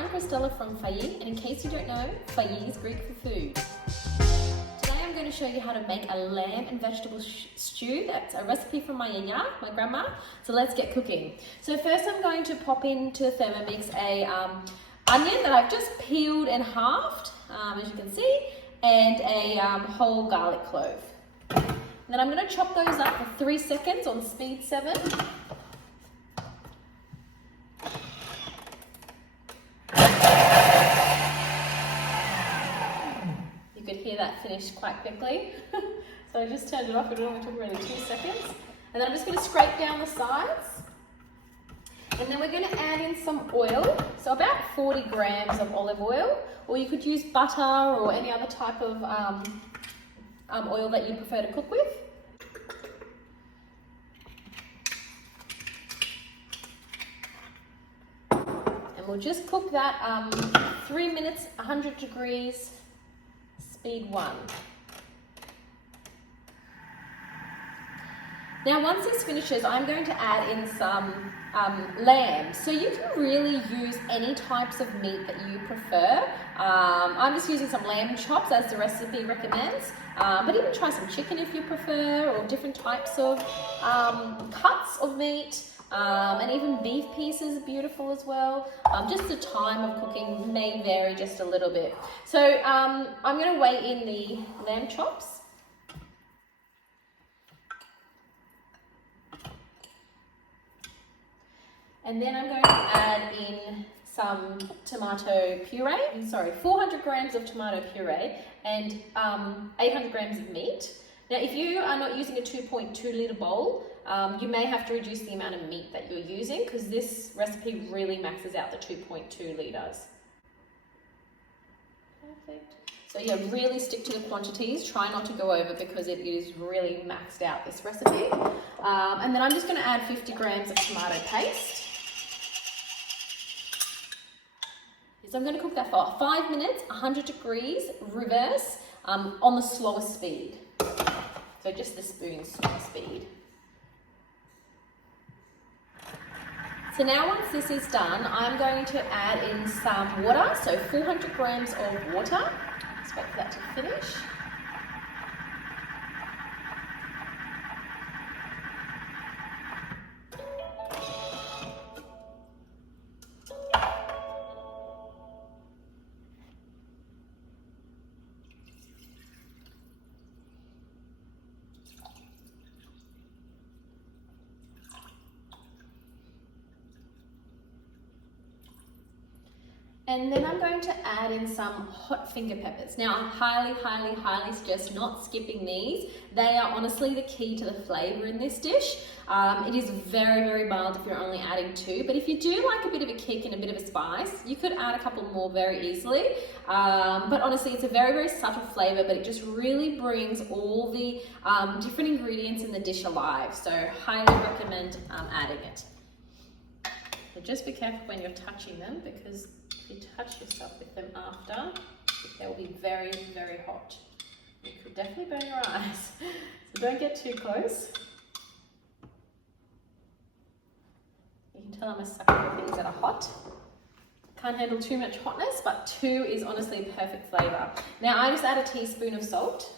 I'm Christella from Fayi, and in case you don't know, Fayi is Greek for food. Today I'm going to show you how to make a lamb and vegetable stew. That's a recipe from my yaya, my grandma. So let's get cooking. So first I'm going to pop into the Thermomix a onion that I've just peeled and halved, as you can see, and a whole garlic clove. And then I'm going to chop those up for 3 seconds on speed 7. You could hear that finish quite quickly. So I just turned it off. It only took really 2 seconds. And then I'm just going to scrape down the sides. And then we're going to add in some oil. So about 40 grams of olive oil. Or you could use butter or any other type of oil that you prefer to cook with. And we'll just cook that 3 minutes, 100 degrees. Speed 1. Now once this finishes, I'm going to add in some lamb. So you can really use any types of meat that you prefer. I'm just using some lamb chops as the recipe recommends, but even try some chicken if you prefer, or different types of cuts of meat. And even beef pieces are beautiful as well. Just the time of cooking may vary just a little bit. So I'm going to weigh in the lamb chops. And then I'm going to add in some tomato puree. 400 grams of tomato puree and 800 grams of meat. Now, if you are not using a 2.2 litre bowl, you may have to reduce the amount of meat that you're using, because this recipe really maxes out the 2.2 litres. Perfect. So yeah, really stick to the quantities. Try not to go over, because it is really maxed out, this recipe. And then I'm just going to add 50 grams of tomato paste. So I'm going to cook that for 5 minutes, 100 degrees, reverse, on the slowest speed. So just the spoon speed. So now once this is done, I'm going to add in some water. So 400 grams of water. Just wait for that to finish. And then I'm going to add in some hot finger peppers. Now, I highly suggest not skipping these. They are honestly the key to the flavour in this dish. It is very mild if you're only adding 2, but if you do like a bit of a kick and a bit of a spice, you could add a couple more very easily. But honestly, it's a very subtle flavour, but it just really brings all the different ingredients in the dish alive. So highly recommend adding it. So just be careful when you're touching them, because if you touch yourself with them after, they will be very hot. You could definitely burn your eyes. So don't get too close. You can tell I'm a sucker for things that are hot. Can't handle too much hotness, but 2 is honestly a perfect flavour. Now I just add a teaspoon of salt.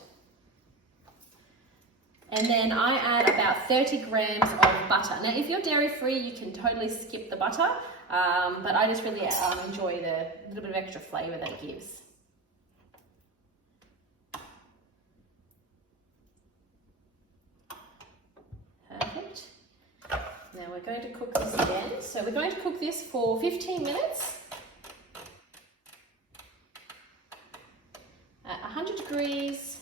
And then I add about 30 grams of butter. Now, if you're dairy-free, you can totally skip the butter, but I just really enjoy the little bit of extra flavour that it gives. Perfect. Now we're going to cook this again. So we're going to cook this for 15 minutes at 100 degrees.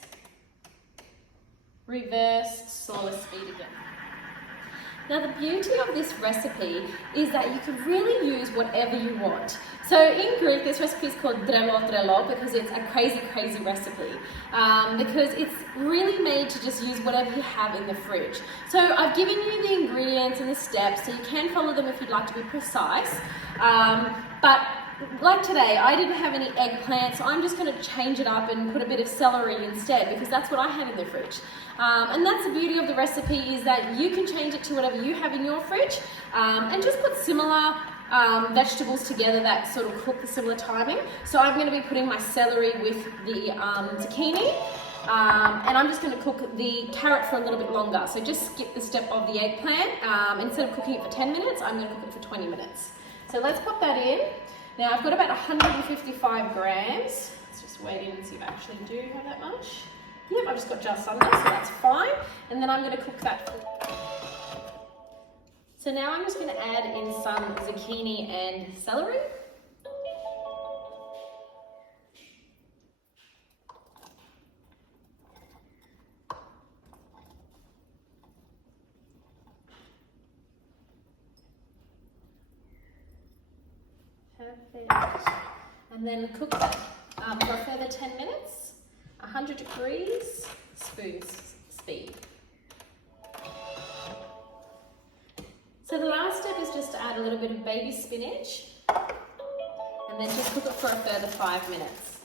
Reverse, slower speed again. Now the beauty of this recipe is that you can really use whatever you want. So in Greek, this recipe is called trelo because it's a crazy recipe. Because it's really made to just use whatever you have in the fridge. So I've given you the ingredients and the steps, so you can follow them if you'd like to be precise. But like today, I didn't have any eggplant, so I'm just going to change it up and put a bit of celery instead, because that's what I have in the fridge. And that's the beauty of the recipe, is that you can change it to whatever you have in your fridge, and just put similar vegetables together that sort of cook a similar timing. So I'm going to be putting my celery with the zucchini, and I'm just going to cook the carrot for a little bit longer. So just skip the step of the eggplant. Instead of cooking it for 10 minutes, I'm going to cook it for 20 minutes. So let's pop that in. Now I've got about 155 grams. Let's just weigh it in and see if I actually do have that much. Yep, I've just got just under, so that's fine. And then I'm going to cook that. So now I'm just going to add in some zucchini and celery. Perfect. And then cook that for a further 10 minutes, 100 degrees, spoon speed. So the last step is just to add a little bit of baby spinach and then just cook it for a further 5 minutes.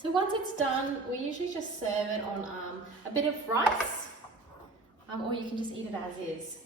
So once it's done, we usually just serve it on a bit of rice, or you can just eat it as is.